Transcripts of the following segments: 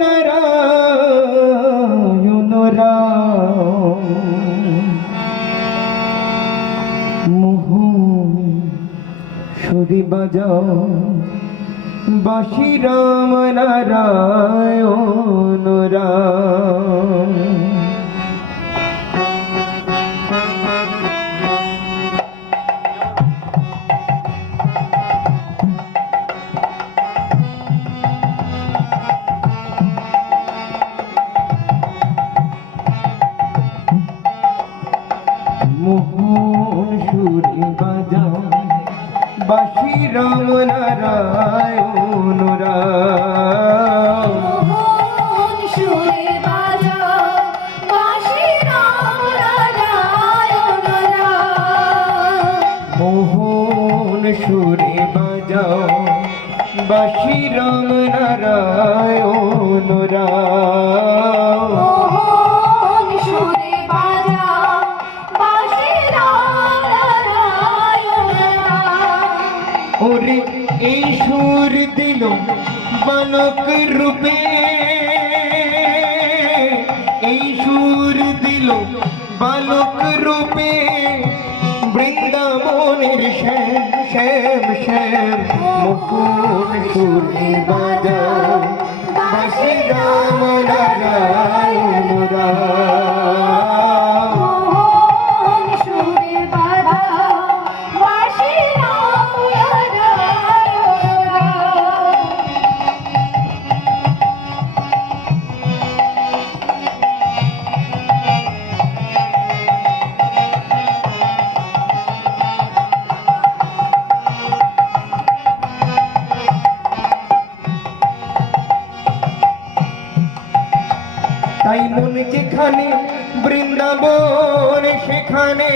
নারায়ণ রাম বাজাও বাসি রাম নারায়ণ রাম বাসি রাম নারায়ণ রাম। ওরে এই সুর দিল বালক রূপে এই সুর দিল বালক মুকুল সুরে বাজাও বাসি রাম নারায়ণ রাম মন যেখানে বৃন্দাবন সেখানে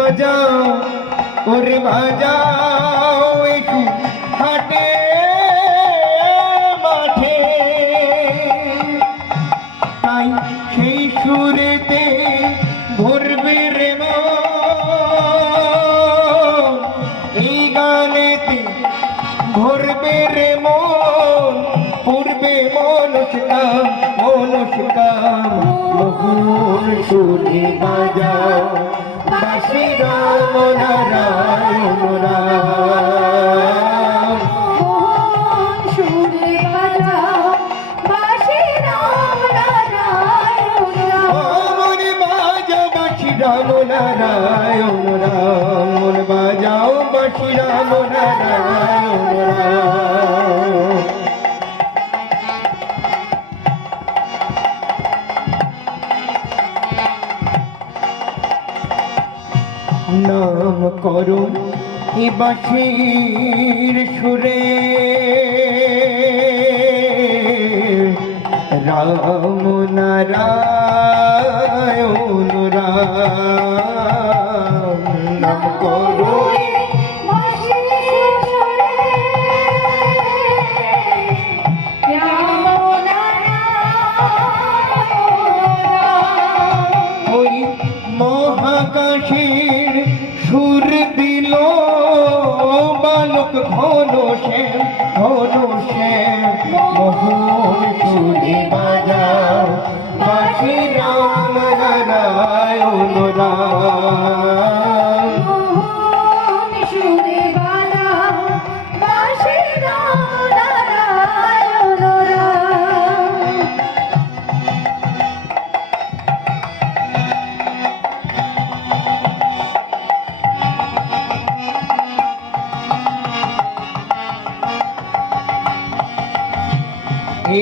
বাজাও, ওরে বাজাও একটু হাটে মাঠে। তাই সেই সুরেতে ভরবে রে। এই গানেতে ভরবে রে মন পূর্বে মনস্কাম মনস্কাম মোহন সুরে বাজাও। বাসি রাম নারায়ণ রাম নাম করো এ বাঁশির সুরে। রাম নারায়ণ রাম নাম করো। দিল বালক ঘন শ্যাম ঘন শ্যাম। মোহন সুরে বাজাও বাসি রাম নারায়ণ রাম।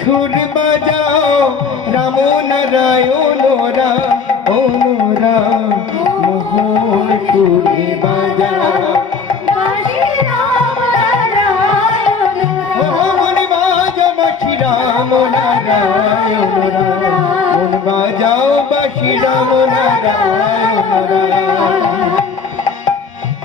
ইসুর বাজাও, রাম নারায়ণ, রাম অনুরা মোহন সুরে বাজাও। রাম মোহন বাজা বাসি রাম নারায়ণ, রাম। বাজাও বাসি রাম নারায়ণ, রাম।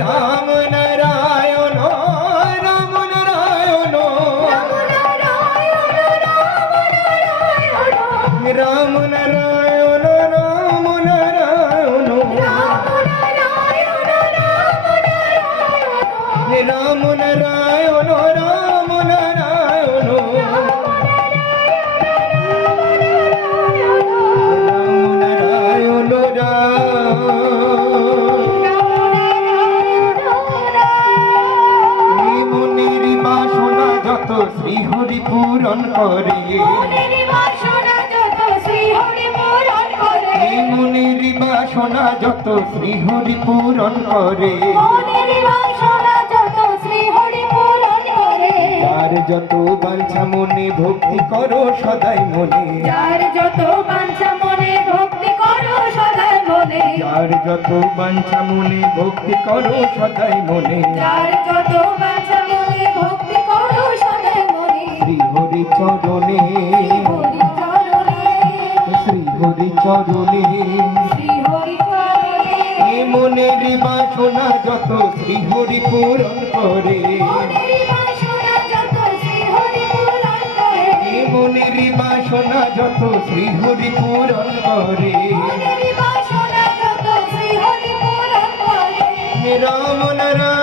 రామ నారాయణ రామ నారాయణ రామ నారాయణ రామ నారాయణ రామ నారాయణ రామ నారాయణ শ্রীহরি পূরণ করে। মনের বাসনা যত শ্রীহরি পূরণ করে। যার যত বাঞ্ছা মনে ভক্তি করো সদাই মনে। যার যত বাঞ্ছা মনে ভক্তি করো সদাই মনে। যার যত বাঞ্ছা মনে ভক্তি করো সদাই মনে। যার যত চরণে শ্রী হরি চরণে মনের বাসনা যত শ্রী হরি পূরণ করে। মনের বাসনা যত শ্রী হরি পূরণ করে এ মনের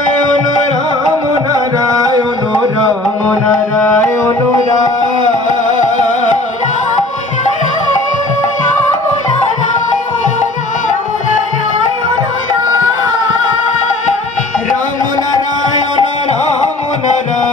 bye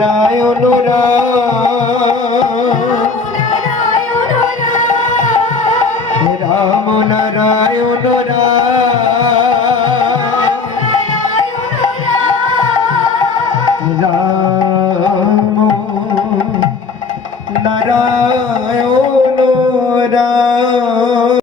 নারায়ণ রায়